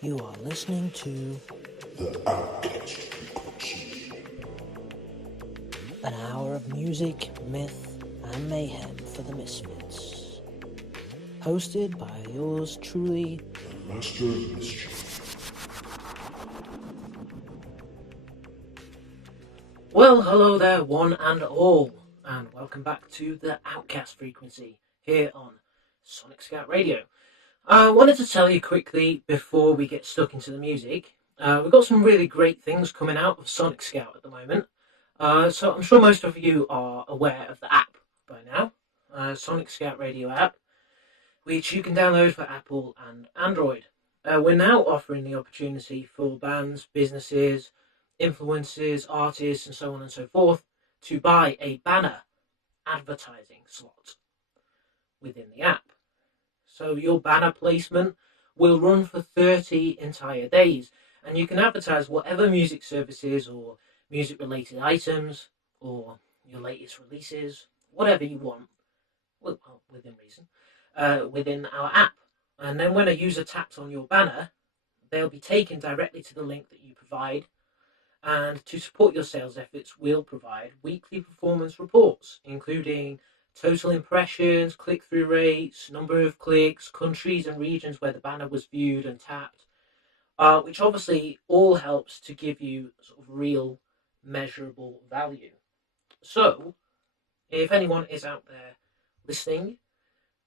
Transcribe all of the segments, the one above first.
You are listening to the Outcast Frequency. An hour of music, myth, and mayhem for the misfits. Hosted by yours truly, the Master of Mischief. Well, hello there, one and all, and welcome back to the Outcast Frequency here on Sonic Scout Radio. I wanted to tell you quickly before we get stuck into the music. We've got some really great things coming out of Sonic Scout at the moment. So I'm sure most of you are aware of the app by now, Sonic Scout Radio app, which you can download for Apple and Android. We're now offering the opportunity for bands, businesses, influencers, artists, and so on and so forth to buy a banner advertising slot within the app. So your banner placement will run for 30 entire days, and you can advertise whatever music services or music related items or your latest releases, whatever you want, well, within reason, within our app. And then when a user taps on your banner, they'll be taken directly to the link that you provide. And to support your sales efforts, we'll provide weekly performance reports, including total impressions, click-through rates, number of clicks, countries and regions where the banner was viewed and tapped, which obviously all helps to give you sort of real, measurable value. So, if anyone is out there listening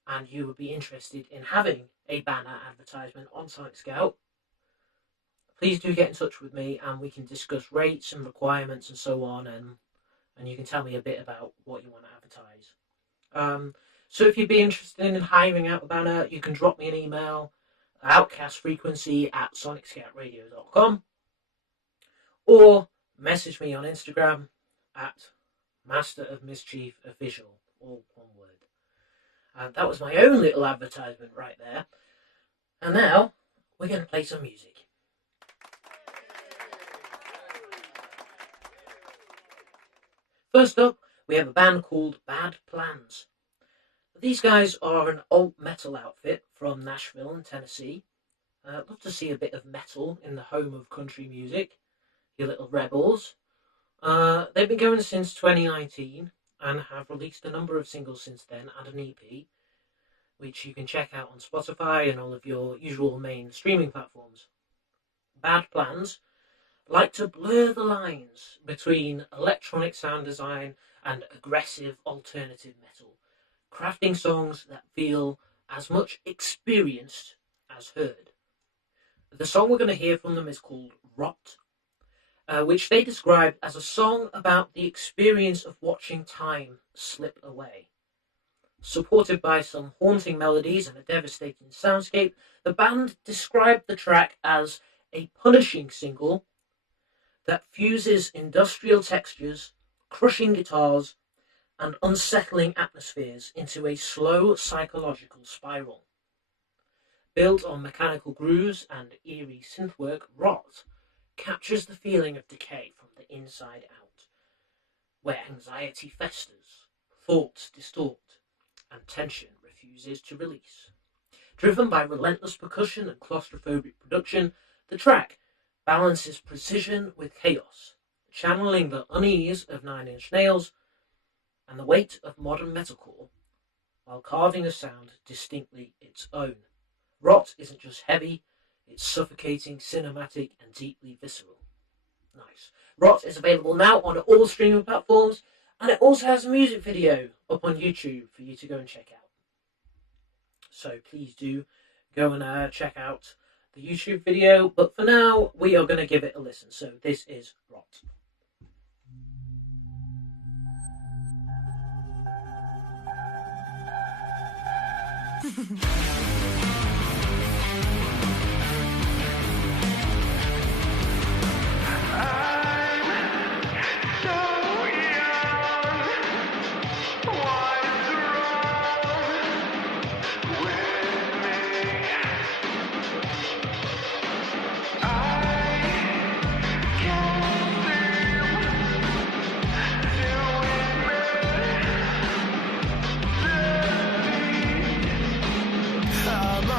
and you would be interested in having a banner advertisement on Sonic Scout, please do get in touch with me and we can discuss rates and requirements and so on, and you can tell me a bit about what you want to advertise. So if you'd be interested in hiring out a banner, you can drop me an email, outcastfrequency@sonicscoutradio.com, or message me on Instagram at Master of Mischief Official, all one word. And that was my own little advertisement right there. And now we're going to play some music. First up, we have a band called Bad Plans. These guys are an alt metal outfit from Nashville in Tennessee. I'd love to see a bit of metal in the home of country music, you little rebels. They've been going since 2019 and have released a number of singles since then and an EP, which you can check out on Spotify and all of your usual main streaming platforms. Bad Plans like to blur the lines between electronic sound design and aggressive alternative metal, crafting songs that feel as much experienced as heard. The song we're going to hear from them is called Rot, which they describe as a song about the experience of watching time slip away. Supported by some haunting melodies and a devastating soundscape, the band described the track as a punishing single that fuses industrial textures, crushing guitars, and unsettling atmospheres into a slow psychological spiral. Built on mechanical grooves and eerie synthwork, Rot captures the feeling of decay from the inside out, where anxiety festers, thoughts distort, and tension refuses to release. Driven by relentless percussion and claustrophobic production, the track balances precision with chaos, channeling the unease of Nine Inch Nails and the weight of modern metalcore, while carving a sound distinctly its own. Rot isn't just heavy, it's suffocating, cinematic, and deeply visceral. Nice. Rot is available now on all streaming platforms, and it also has a music video up on YouTube for you to go and check out. So please do go and check out the YouTube video, but for now we are going to give it a listen. So this is Rot. I'm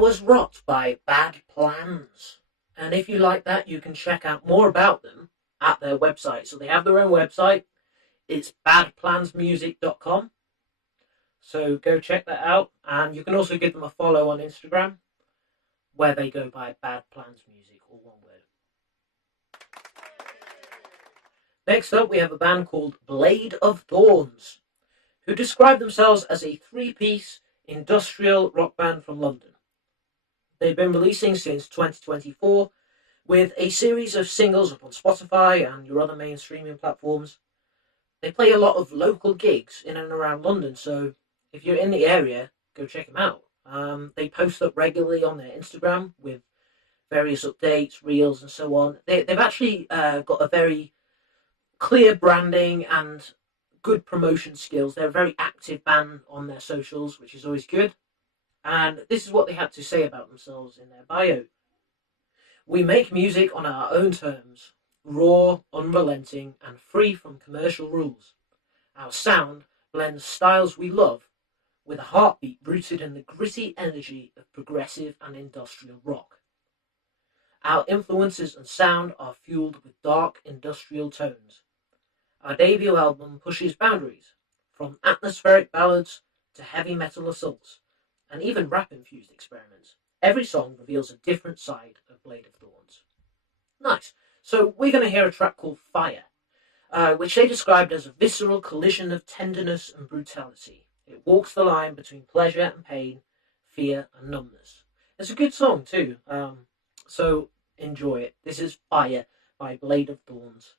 Was Rot by Bad Plans. And if you like that, you can check out more about them at their website. So they have their own website. It's badplansmusic.com. So go check that out. And you can also give them a follow on Instagram, where they go by Bad Plans Music, all one word. Next up, we have a band called Blade of Thorns, who describe themselves as a three-piece industrial rock band from London. They've been releasing since 2024 with a series of singles up on Spotify and your other main streaming platforms. They play a lot of local gigs in and around London, so if you're in the area, go check them out. They post up regularly on their Instagram with various updates, reels, and so on. They've actually got a very clear branding and good promotion skills. They're a very active band on their socials, which is always good. And this is what they had to say about themselves in their bio. We make music on our own terms, raw, unrelenting, and free from commercial rules. Our sound blends styles we love with a heartbeat rooted in the gritty energy of progressive and industrial rock. Our influences and sound are fueled with dark industrial tones. Our debut album pushes boundaries, from atmospheric ballads to heavy metal assaults, and even rap-infused experiments. Every song reveals a different side of Blade of Thorns. Nice. So we're going to hear a track called Fire, which they described as a visceral collision of tenderness and brutality. It walks the line between pleasure and pain, fear and numbness. It's a good song too, so enjoy it. This is Fire by Blade of Thorns.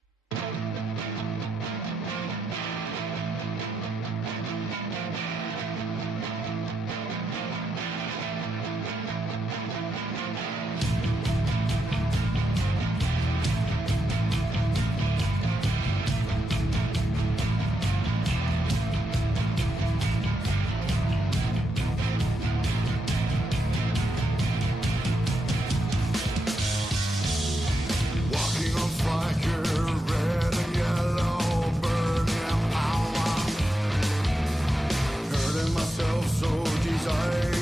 Myself so desire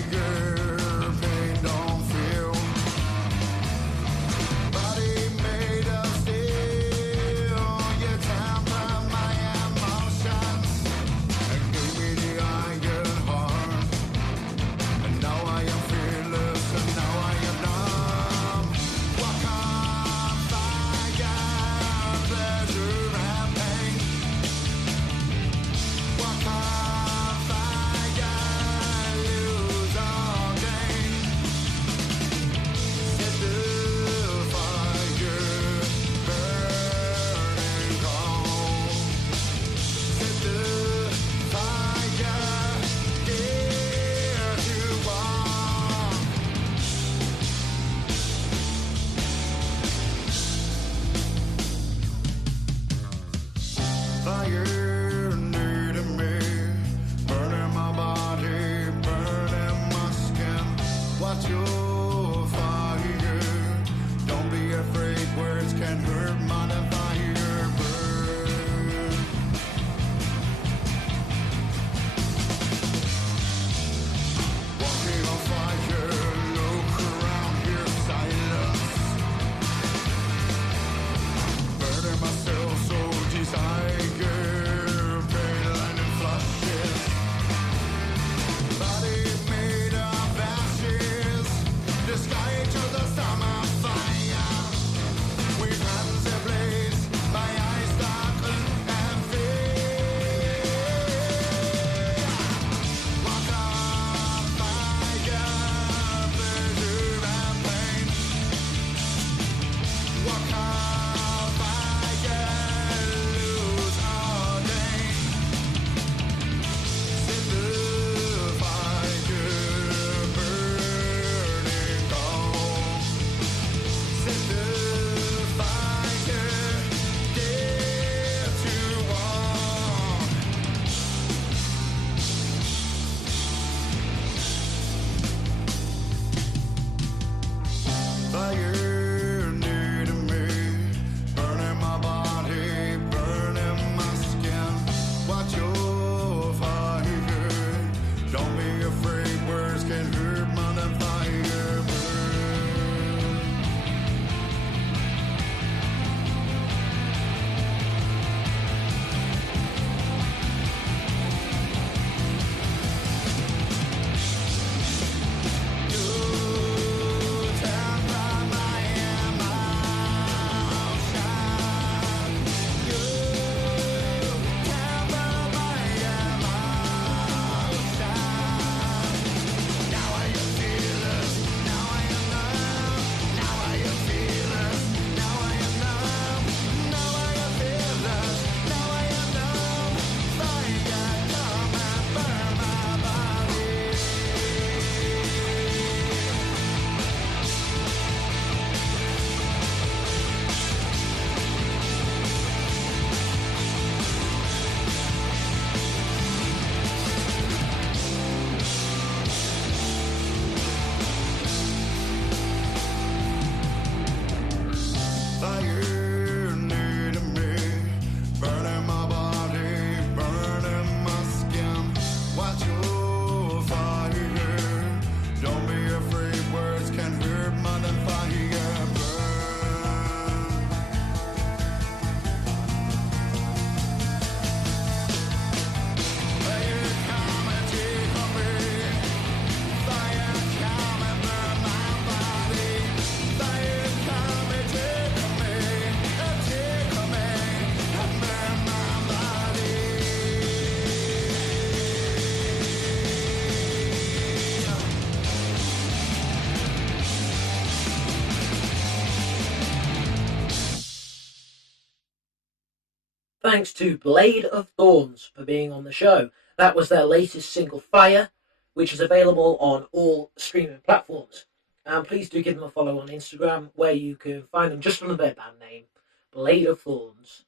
thanks to Blade of Thorns for being on the show. That was their latest single, Fire, which is available on all streaming platforms. And please do give them a follow on Instagram, where you can find them just under their band name, Blade of Thorns.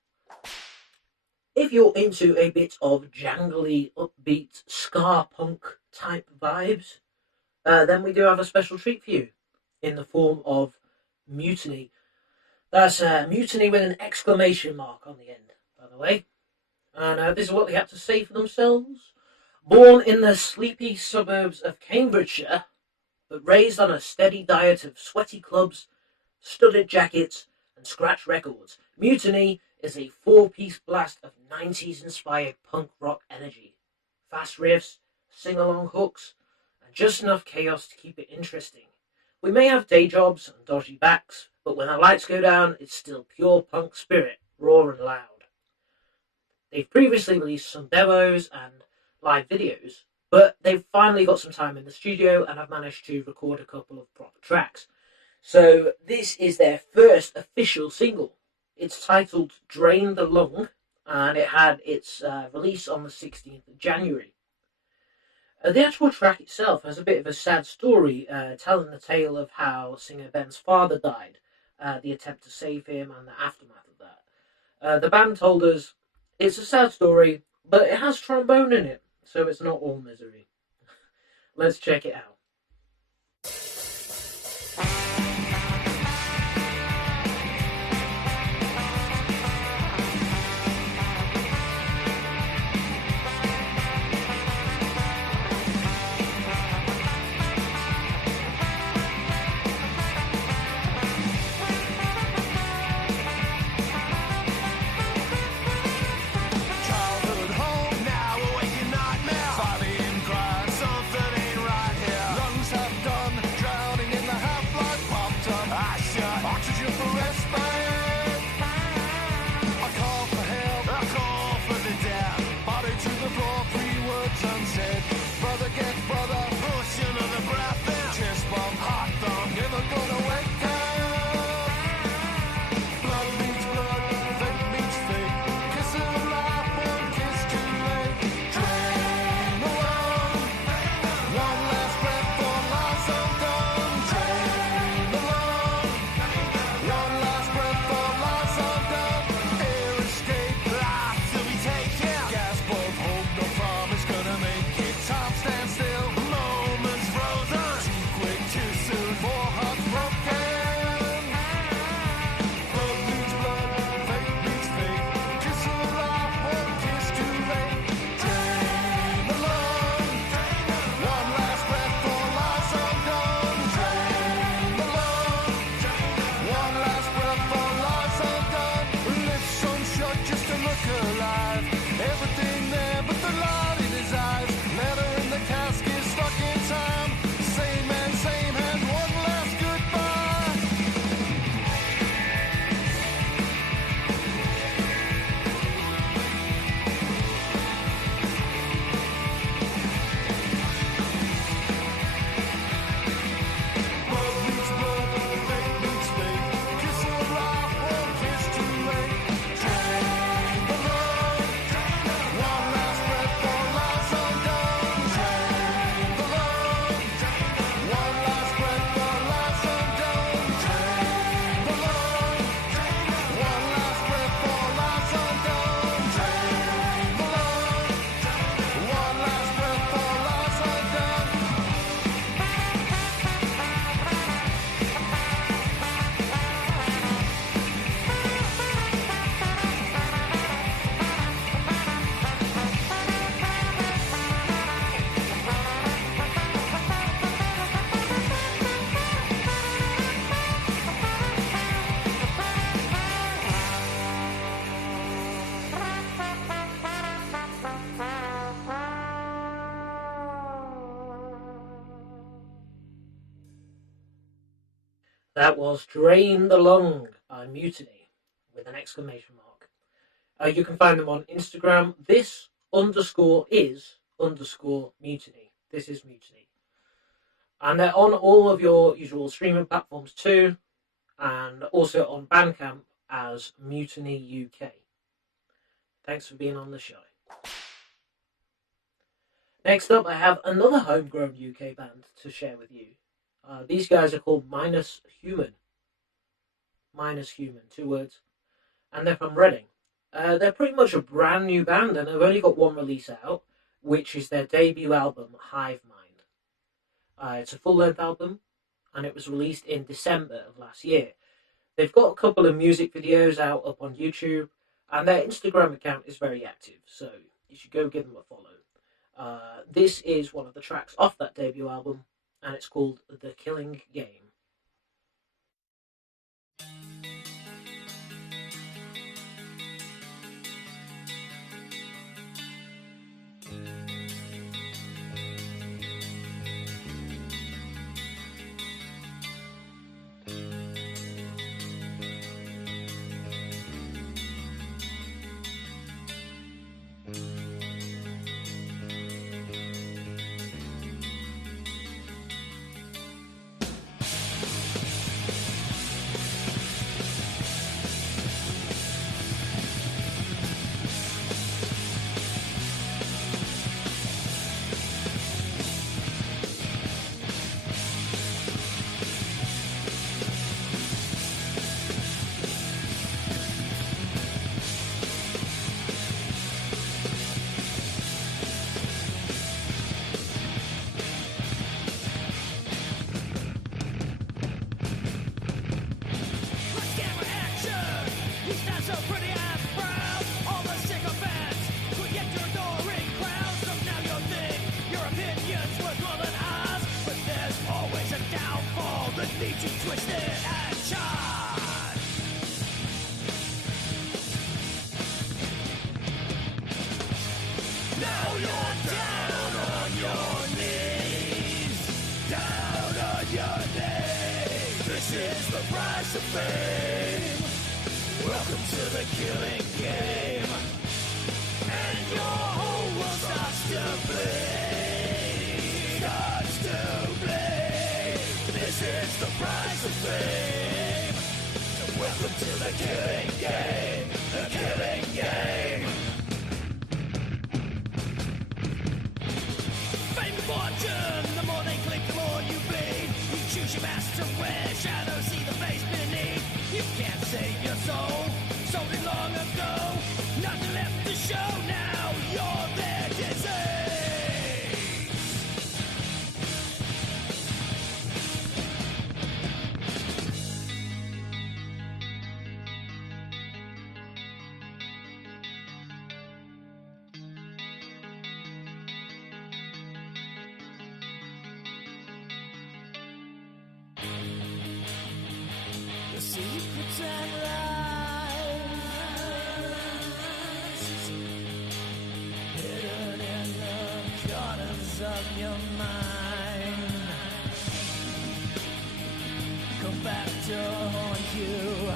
If you're into a bit of jangly, upbeat, ska punk type vibes, then we do have a special treat for you in the form of Mutiny. That's Mutiny with an exclamation mark on the end, by the way. And this is what they had to say for themselves. Born in the sleepy suburbs of Cambridgeshire, but raised on a steady diet of sweaty clubs, studded jackets, and scratch records, Mutiny is a four-piece blast of 90s-inspired punk rock energy. Fast riffs, sing-along hooks, and just enough chaos to keep it interesting. We may have day jobs and dodgy backs, but when the lights go down, it's still pure punk spirit, raw and loud. They've previously released some demos and live videos, but they've finally got some time in the studio and have managed to record a couple of proper tracks. So this is their first official single. It's titled Drain the Lung, and it had its release on the 16th of January. The actual track itself has a bit of a sad story, telling the tale of how singer Ben's father died, the attempt to save him, and the aftermath of that. The band told us, it's a sad story, but it has trombone in it, so it's not all misery. Let's check it out. That was Drain the Lung by Mutiny with an exclamation mark. You can find them on Instagram. This_is_mutiny. This is Mutiny. And they're on all of your usual streaming platforms too, and also on Bandcamp as Mutiny UK. Thanks for being on the show. Next up, I have another homegrown UK band to share with you. These guys are called Minus Human. Minus Human, 2 words. And they're from Reading. They're pretty much a brand new band, and they've only got one release out, which is their debut album, Hive Mind. It's a full-length album, and it was released in December of last year. They've got a couple of music videos out up on YouTube, and their Instagram account is very active, so you should go give them a follow. This is one of the tracks off that debut album, and it's called The Killing Game. Secrets and lies hidden in the corners of your mind come back to haunt you.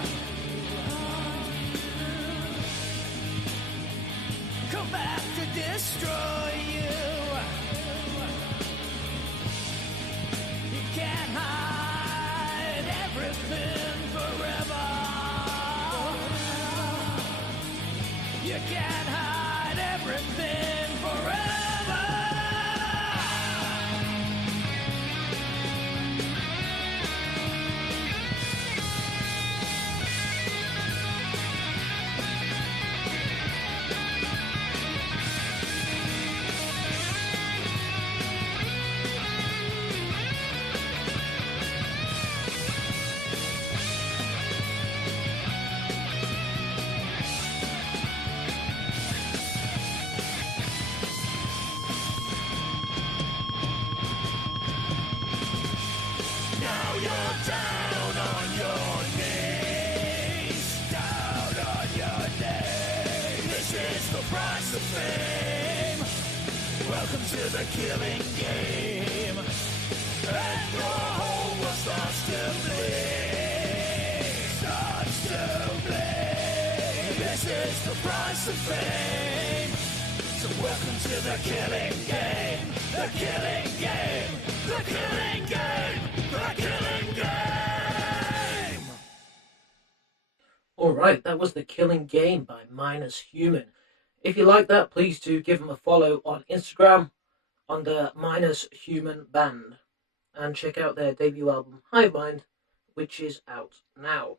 Come back to destroy you. You can't hide everything forever. You can't hide everything forever. Welcome to the killing game, and your whole world starts to bleed, This is the price of fame. So welcome to the killing game, the killing game, the killing game, the killing game. Alright, that was The Killing Game by Minus Human. If you like that, please do give them a follow on Instagram under Minus Human Band, and check out their debut album Hive Mind, which is out now.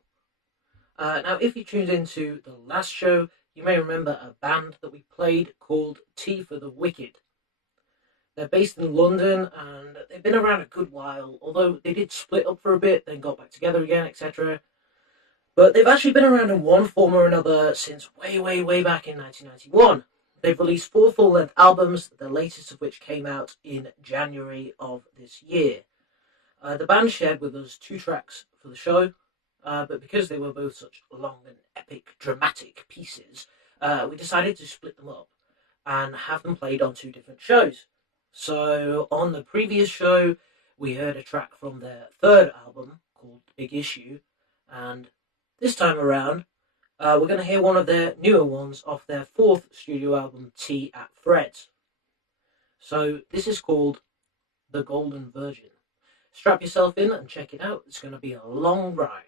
Now, if you tuned into the last show, you may remember a band that we played called Tea for the Wicked. They're based in London and they've been around a good while, although they did split up for a bit, then got back together again, etc. But they've actually been around in one form or another since way, way, way back in 1991. They've released 4 full-length albums, the latest of which came out in January of this year. The band shared with us 2 tracks for the show, but because they were both such long and epic, dramatic pieces, we decided to split them up and have them played on 2 different shows. So on the previous show, we heard a track from their 3rd album called Big Issue, and this time around, we're going to hear one of their newer ones off their 4th studio album, Tea at Fred's. So this is called The Golden Virgin. Strap yourself in and check it out. It's going to be a long ride.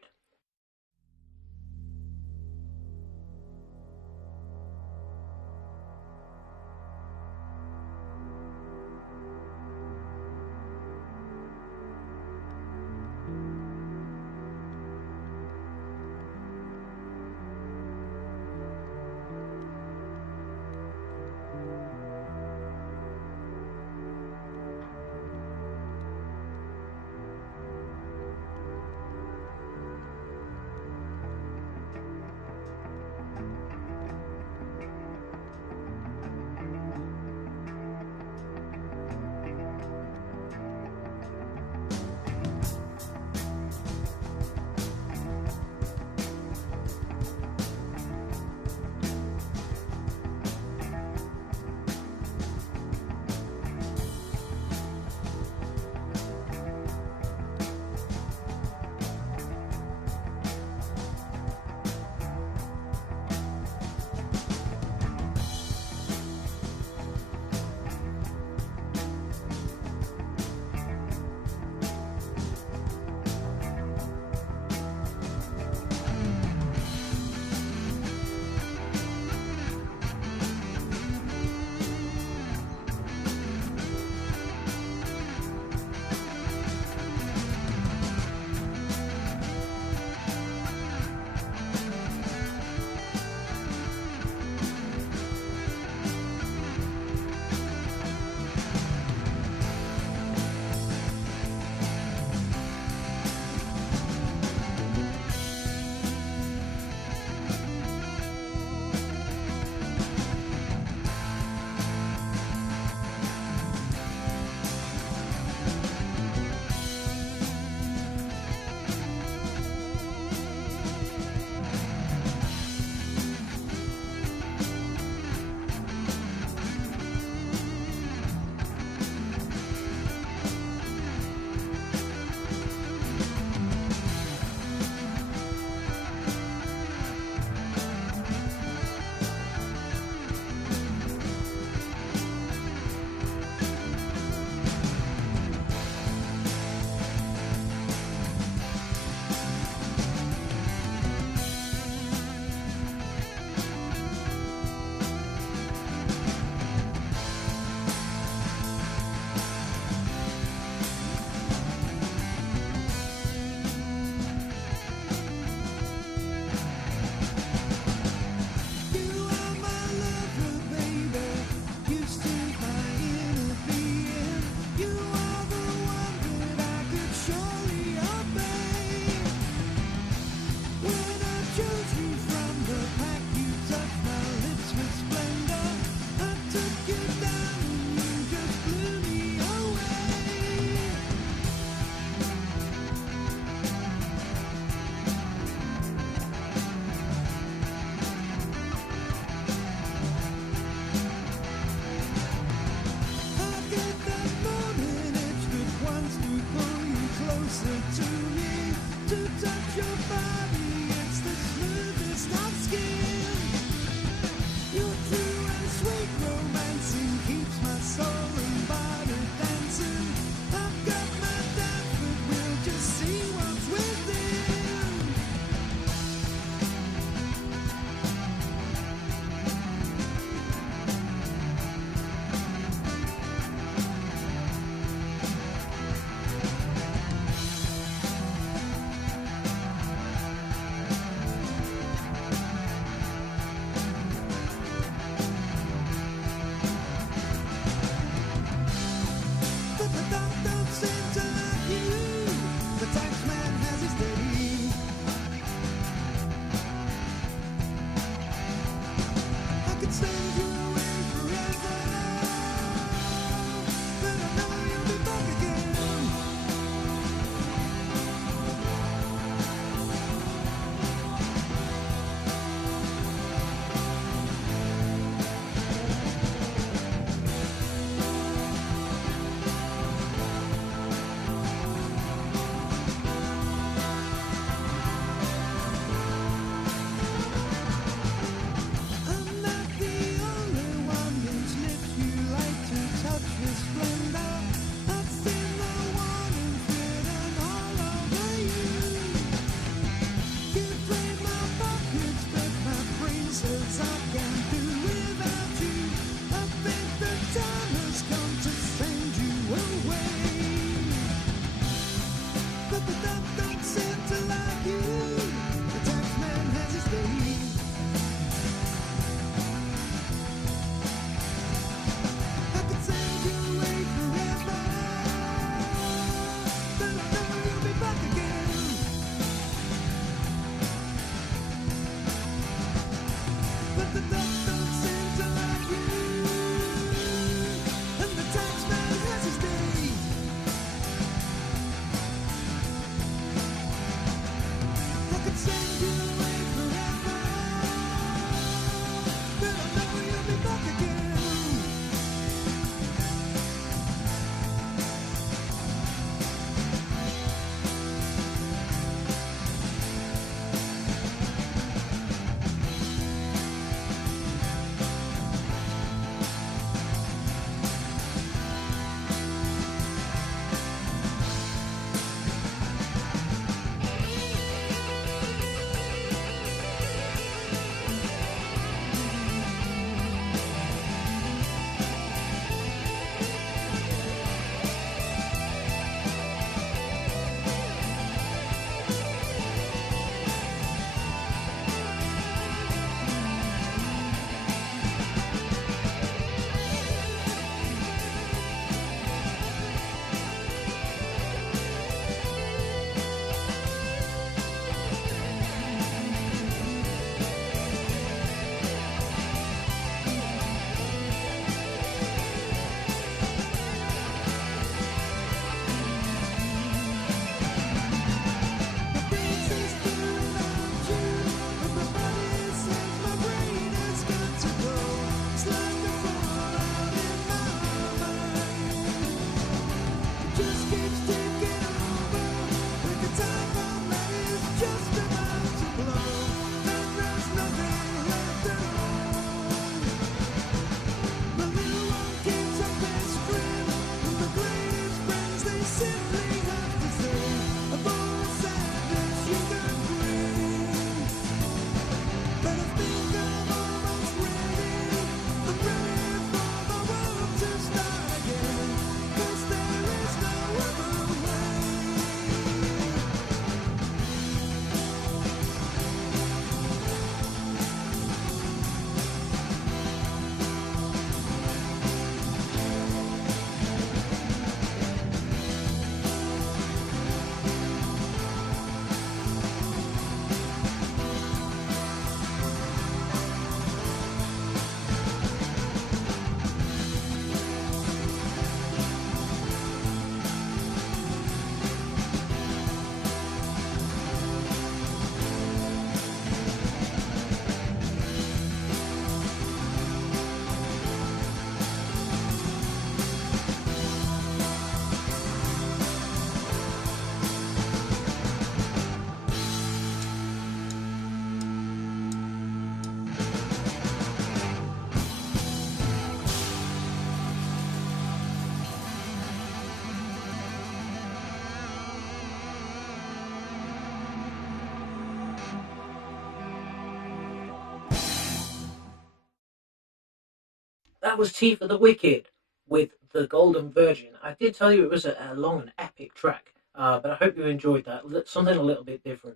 That was Tea for the Wicked with The Golden Virgin. I did tell you it was a long and epic track, but I hope you enjoyed that. Something a little bit different.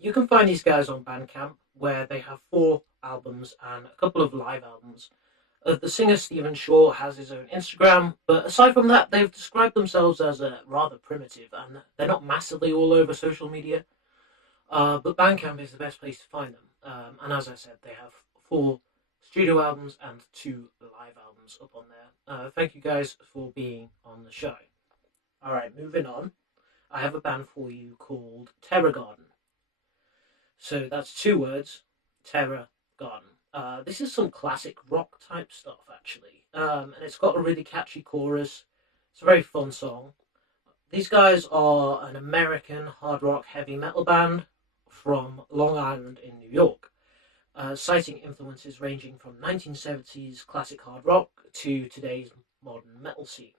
You can find these guys on Bandcamp, where they have 4 albums and a couple of live albums. The singer Stephen Shaw has his own Instagram, but aside from that, they've described themselves as rather primitive, and they're not massively all over social media. But Bandcamp is the best place to find them. And as I said, they have 4 studio albums and 2 live albums up on there. Thank you guys for being on the show. Alright, moving on. I have a band for you called Terror Garden. So that's 2 words, Terror Garden. This is some classic rock type stuff, actually. And it's got a really catchy chorus. It's a very fun song. These guys are an American hard rock heavy metal band from Long Island in New York, citing influences ranging from 1970s classic hard rock to today's modern metal scene.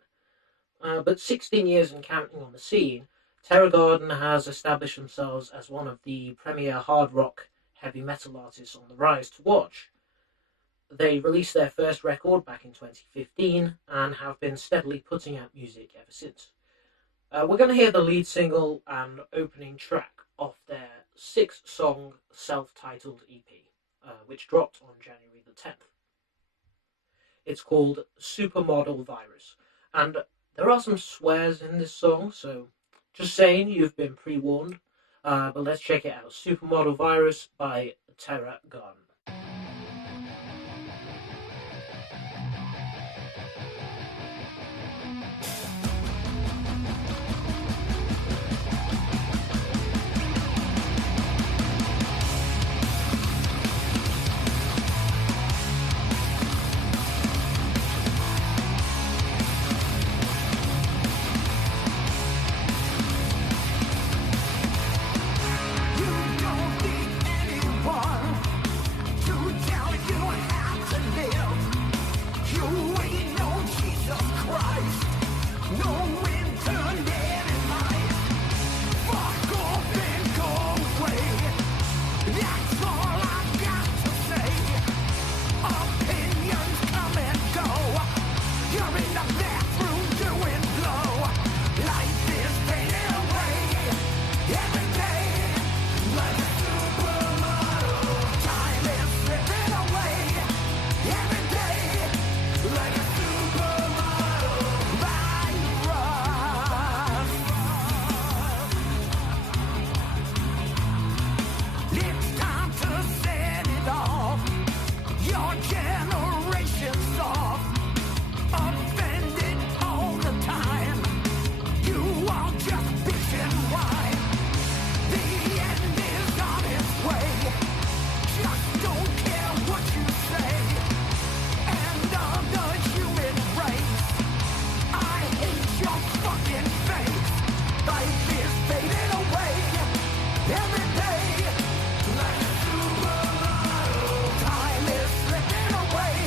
But 16 years and counting on the scene, Terror Garden has established themselves as one of the premier hard rock heavy metal artists on the rise to watch. They released their first record back in 2015 and have been steadily putting out music ever since. We're going to hear the lead single and opening track off their 6-song self-titled EP, which dropped on January the 10th. It's called Supermodel Virus, and there are some swears in this song, so just saying, you've been pre-warned. But let's check it out. Supermodel Virus by Terror Garden. Away.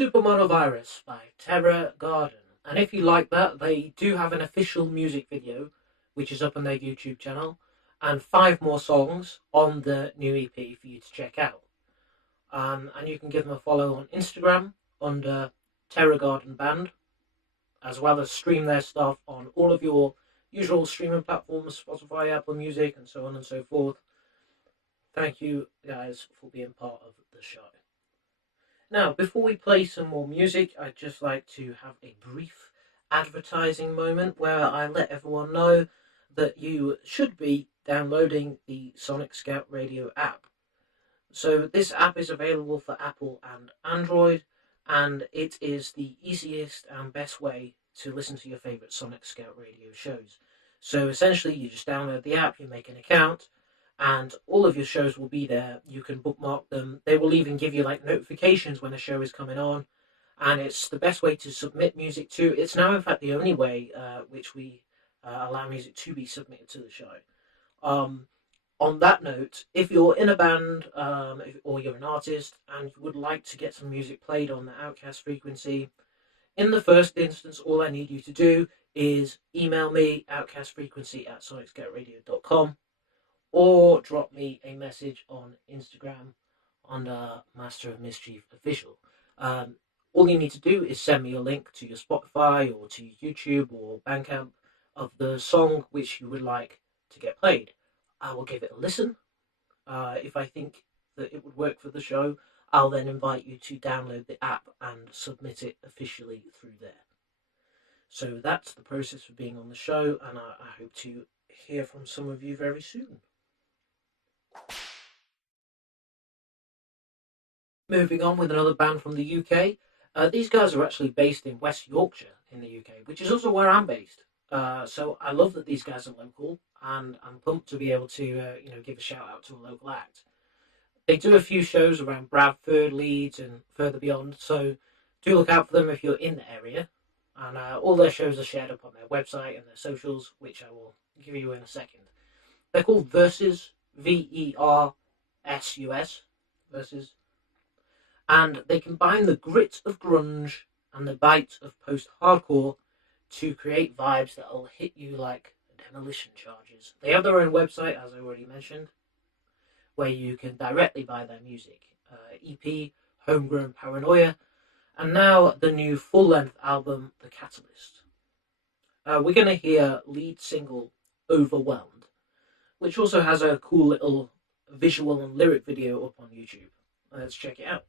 Super Monovirus by Terror Garden. And if you like that, they do have an official music video, which is up on their YouTube channel, and 5 more songs on the new EP for you to check out. And you can give them a follow on Instagram under Terror Garden Band, as well as stream their stuff on all of your usual streaming platforms, Spotify, Apple Music, and so on and so forth. Thank you guys for being part of the show. Now, before we play some more music, I'd just like to have a brief advertising moment where I let everyone know that you should be downloading the Sonic Scout Radio app. So this app is available for Apple and Android, and it is the easiest and best way to listen to your favourite Sonic Scout Radio shows. So essentially, you just download the app, you make an account, and all of your shows will be there. You can bookmark them. They will even give you like notifications when a show is coming on, and it's the best way to submit music to. It's now, in fact, the only way which we allow music to be submitted to the show. On that note, if you're in a band or you're an artist and you would like to get some music played on the Outcast frequency, in the first instance, all I need you to do is email me, outcastfrequency@sonicscatradio.com, or drop me a message on Instagram under Master of Mischief Official. All you need to do is send me a link to your Spotify or to YouTube or Bandcamp of the song which you would like to get played. I will give it a listen. If I think that it would work for the show, I'll then invite you to download the app and submit it officially through there. So that's the process for being on the show, and I hope to hear from some of you very soon. Moving on with another band from the UK. These guys are actually based in West Yorkshire in the UK, which is also where I'm based. So I love that these guys are local, and I'm pumped to be able to give a shout out to a local act. They do a few shows around Bradford, Leeds, and further beyond, so do look out for them if you're in the area. And all their shows are shared up on their website and their socials, which I will give you in a second. They're called Versus, Versus, Versus. And they combine the grit of grunge and the bite of post-hardcore to create vibes that will hit you like demolition charges. They have their own website, as I already mentioned, where you can directly buy their music. EP, Homegrown Paranoia, and now the new full-length album, The Catalyst. We're going to hear lead single, Overwhelmed, which also has a cool little visual and lyric video up on YouTube. Let's check it out.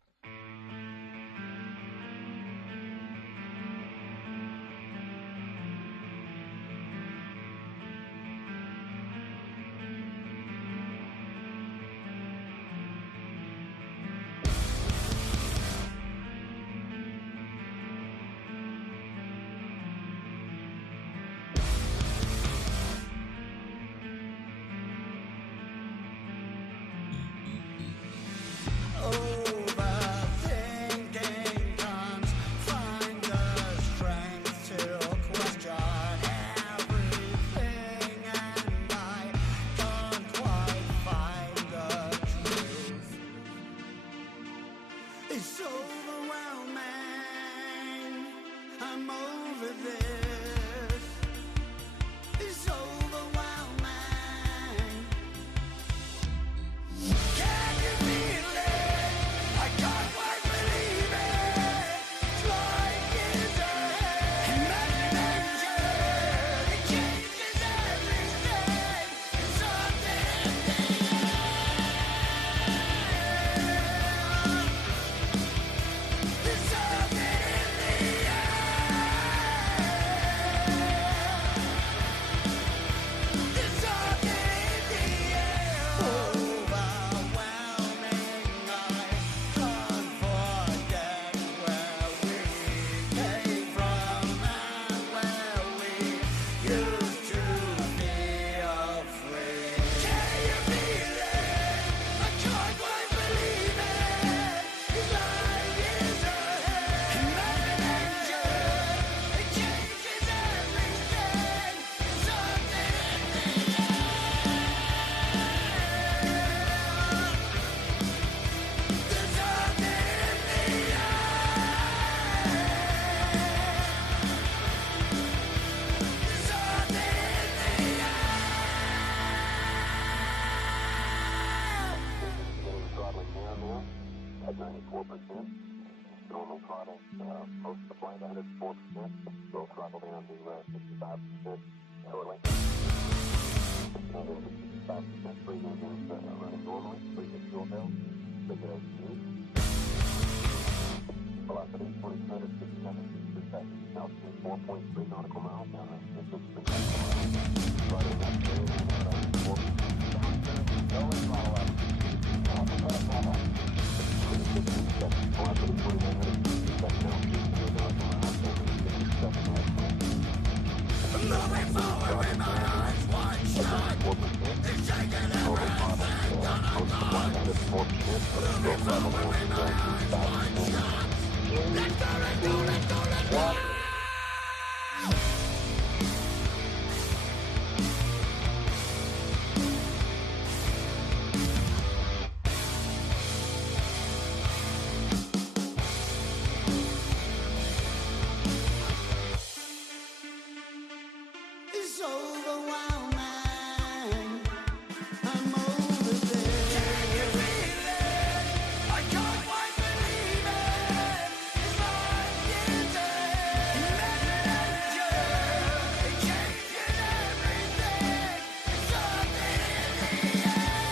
94%. Normal throttle, most of the flight at is 4%. We'll throttle down to 65% shortly. 65% free engines running normally, 3 fuel bells, big speed. Velocity 20 at 67 feet per second. Altitude 4.3 nautical miles down to 53 nautical miles. Running that train at 4%. Going throttle up. Moving forward with my eyes wide shut, it's shaking everything that I got. Moving forward with my eyes wide shut, let go, let go, let go, let go. It's overwhelming. I'm over there. Can you feel it? I can't quite believe it. It's like music. Imagination. It's changing everything. It's something in the air.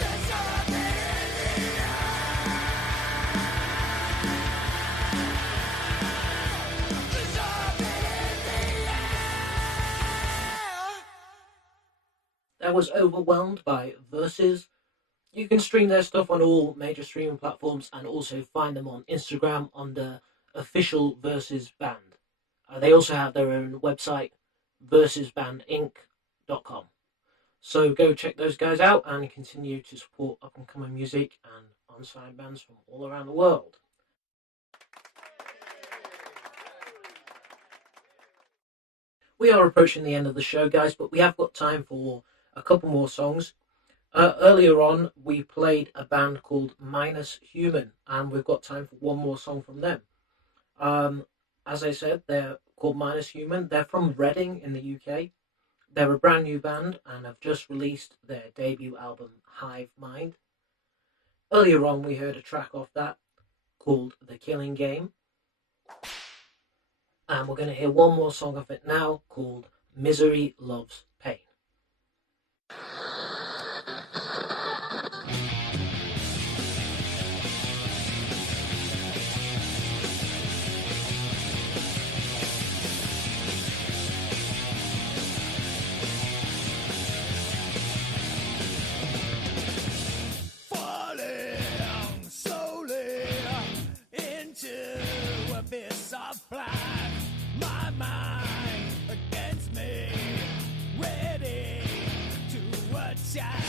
There's something in the air. That was Overwhelmed by Versus. You can stream their stuff on all major streaming platforms and also find them on Instagram under official Versus Band. They also have their own website, versusbandinc.com. So go check those guys out and continue to support up-and-coming music and unsigned bands from all around the world. We are approaching the end of the show, guys, but we have got time for a couple more songs. Earlier on, we played a band called Minus Human, and we've got time for one more song from them. As I said, they're called Minus Human. They're from Reading in the UK. They're a brand new band and have just released their debut album, Hive Mind. Earlier on, we heard a track off that called The Killing Game. And we're going to hear one more song of it now called Misery Loves Pain. Falling slowly into abyss of black, my mind against me, ready to attack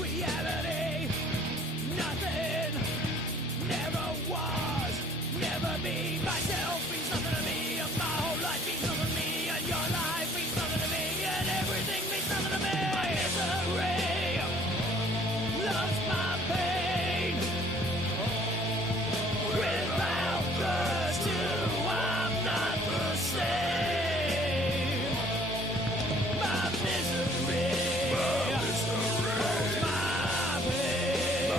reality. Nothing, never was, never be. Myself means nothing to me, and my whole life means nothing to me, and your life means nothing to me, and everything means nothing to me. My misery loves my pain. Without those two, I'm not the same. My misery holds my pain.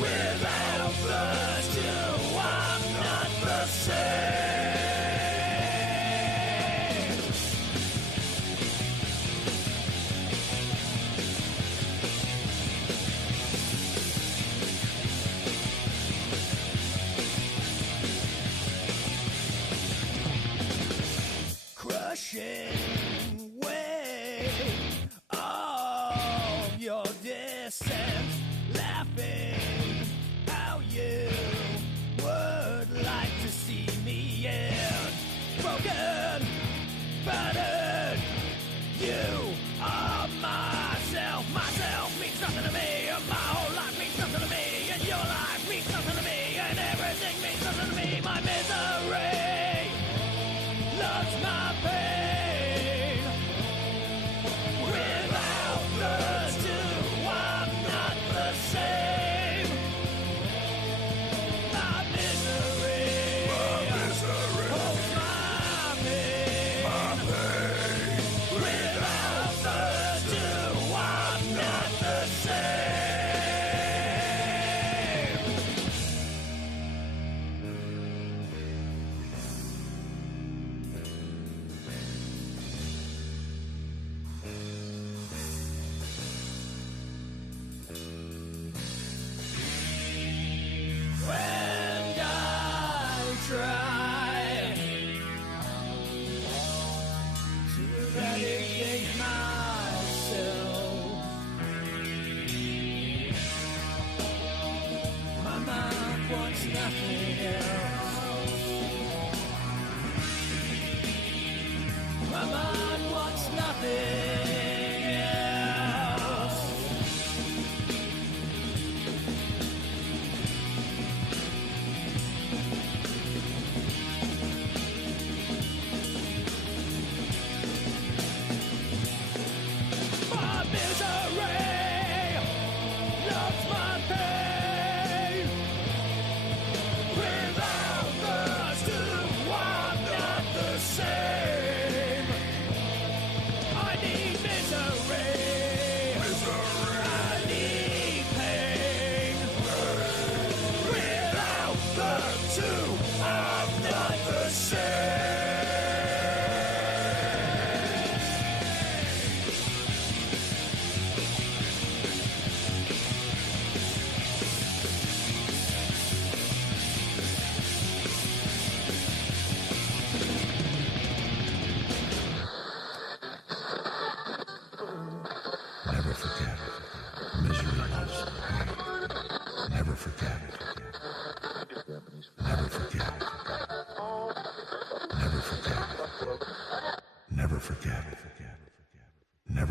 Without those two, I'm not the same. Crushing weight of your distance, laughing how you would like to see me end. Broken, battered, you are myself. Myself means nothing to me, and my whole life means nothing to me, and your life means nothing to me, and everything means nothing to me. My misery loves my pain. Without those two, I'm not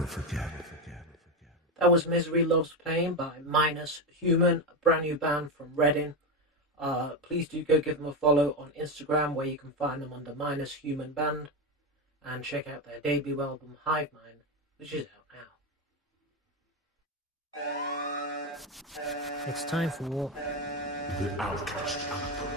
never forget. That was Misery Loves Pain by Minus Human, a brand new band from Reading. Please do go give them a follow on Instagram, where you can find them under Minus Human Band, and check out their debut album Hive Mind, which is out now. It's time for The Outcast Anthem.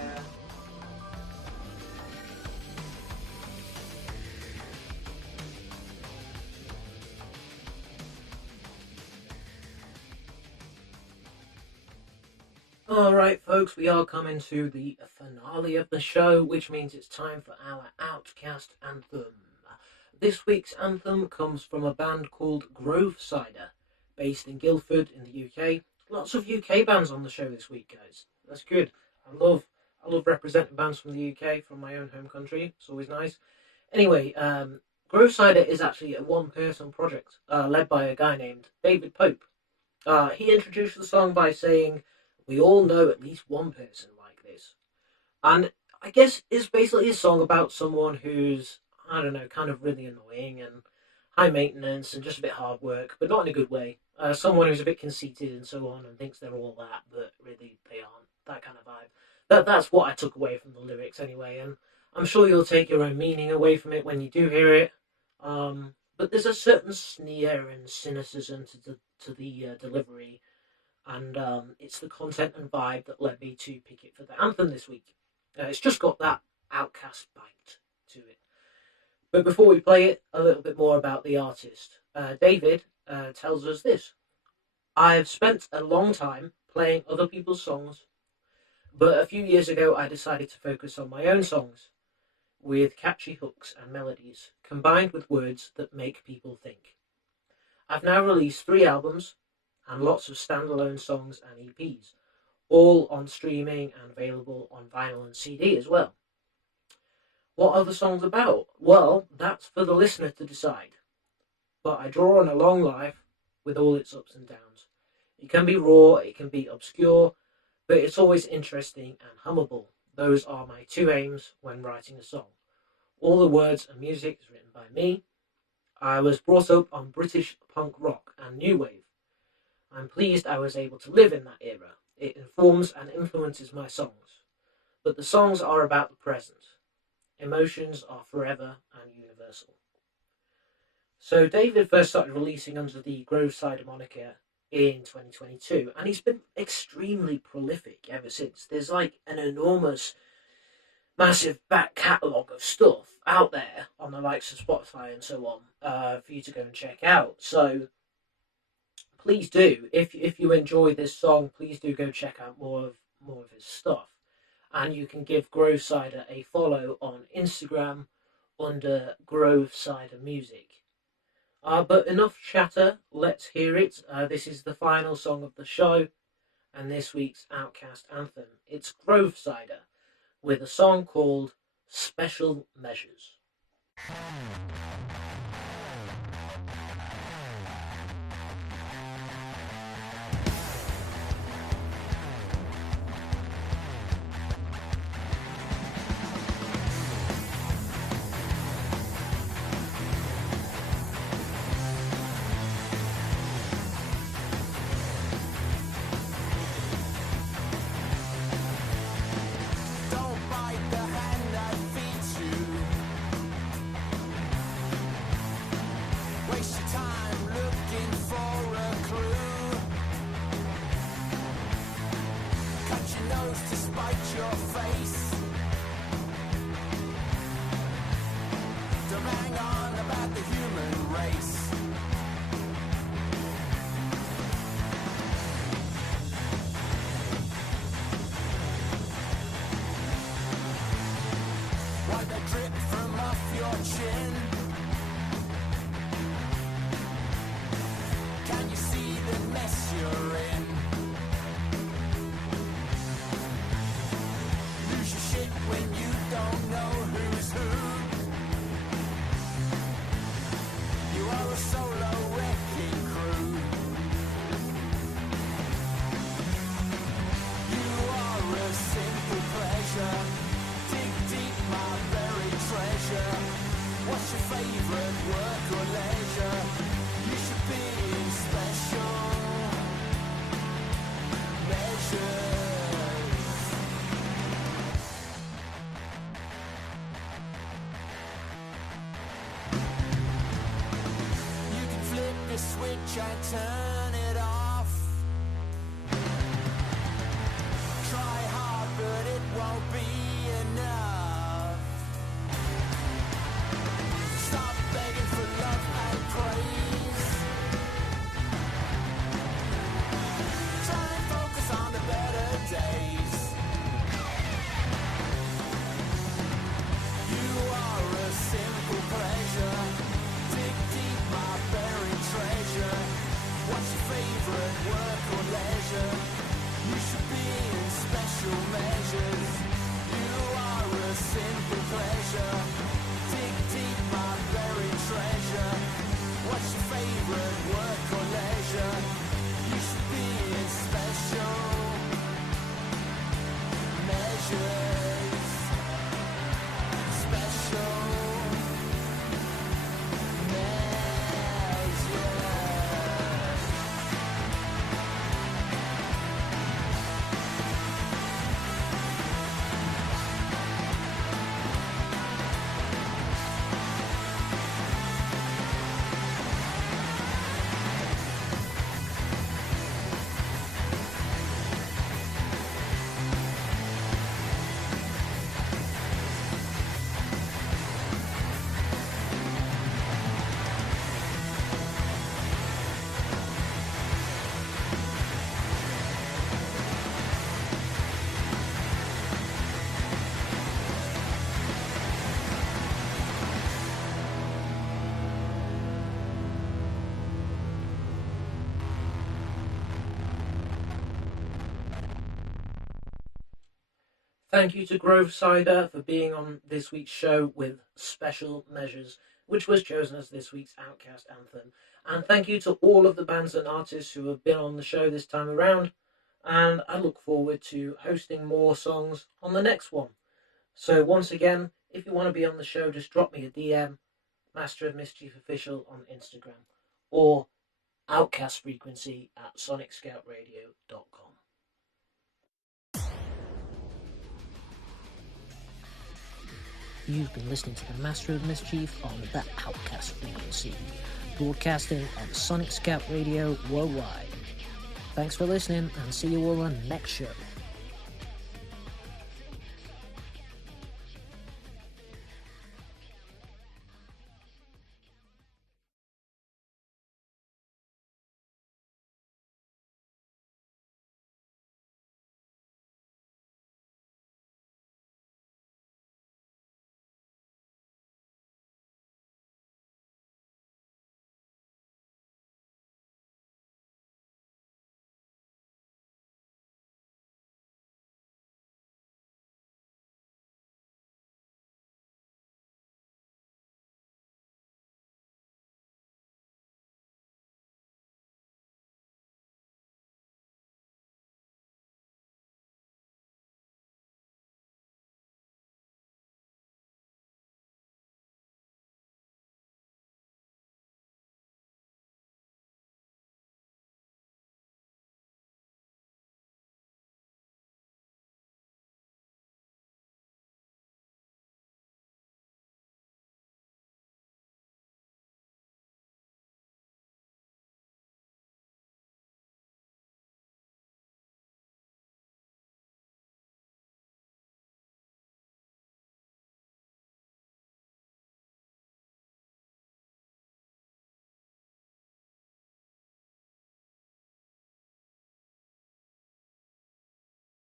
Alright folks, we are coming to the finale of the show, which means it's time for our Outcast Anthem. This week's anthem comes from a band called Grove Cider, based in Guildford in the UK. Lots of UK bands on the show this week, guys. That's good. I love representing bands from the UK, from my own home country. It's always nice. Anyway, Grove Cider is actually a one-person project, led by a guy named David Pope. He introduced the song by saying, "We all know at least one person like this." And I guess it's basically a song about someone who's, I don't know, kind of really annoying and high maintenance and just a bit hard work, but not in a good way. Someone who's a bit conceited and so on and thinks they're all that, but really they aren't. That kind of vibe. That's what I took away from the lyrics anyway, and I'm sure you'll take your own meaning away from it when you do hear it. But there's a certain sneer and cynicism to the delivery, and it's the content and vibe that led me to pick it for the anthem this week. It's just got that Outcast bite to it. But before we play it, a little bit more about the artist. David tells us this: "I've spent a long time playing other people's songs, but a few years ago I decided to focus on my own songs, with catchy hooks and melodies, combined with words that make people think. I've now released 3 albums, and lots of standalone songs and EPs, all on streaming and available on vinyl and CD as well. What are the songs about? Well, that's for the listener to decide. But I draw on a long life with all its ups and downs. It can be raw, it can be obscure, but it's always interesting and hummable. Those are my 2 aims when writing a song. All the words and music is written by me. I was brought up on British punk rock and new wave. I'm pleased I was able to live in that era. It informs and influences my songs. But the songs are about the present. Emotions are forever and universal." So David first started releasing under the Grove Cider moniker in 2022, and he's been extremely prolific ever since. There's like an enormous, massive back catalogue of stuff out there on the likes of Spotify and so on for you to go and check out. So please do, if you enjoy this song, please do go check out more of his stuff. And you can give Grove Cider a follow on Instagram under Grove Cider Music. But enough chatter, let's hear it. This is the final song of the show, and this week's Outcast anthem. It's Grove Cider with a song called Special Measures. Don't bite the hand that feeds you. Waste your time looking for a clue. Cut your nose to spite your face. Don't hang on about the human race. Wipe the drip from off your chin. Can you see the mess you're in? Lose your shit when you don't know who's who. You are a solo wrecking crew. You are a simple pleasure. Dig deep, my buried treasure. Wash your a switch and turn it off. Try hard, but it won't be enough. Stop begging for love and praise. Try and focus on the better days. You are a simple pleasure. Dig deep, my buried treasure. What's your favorite work or leisure? You should be in special measures. You are a simple pleasure. Dig deep, my buried treasure. What's your favorite work or leisure? You should be in special measures. Special measures. Thank you to Grove Cider for being on this week's show with Special Measures, which was chosen as this week's Outcast Anthem. And thank you to all of the bands and artists who have been on the show this time around. And I look forward to hosting more songs on the next one. So once again, if you want to be on the show, just drop me a DM, Master of Mischief Official on Instagram, or Outcast Frequency at sonicscoutradio.com. You've been listening to the Master of Mischief on the Outcast Frequency, broadcasting on Sonic Scout Radio worldwide. Thanks for listening, and see you all on the next show.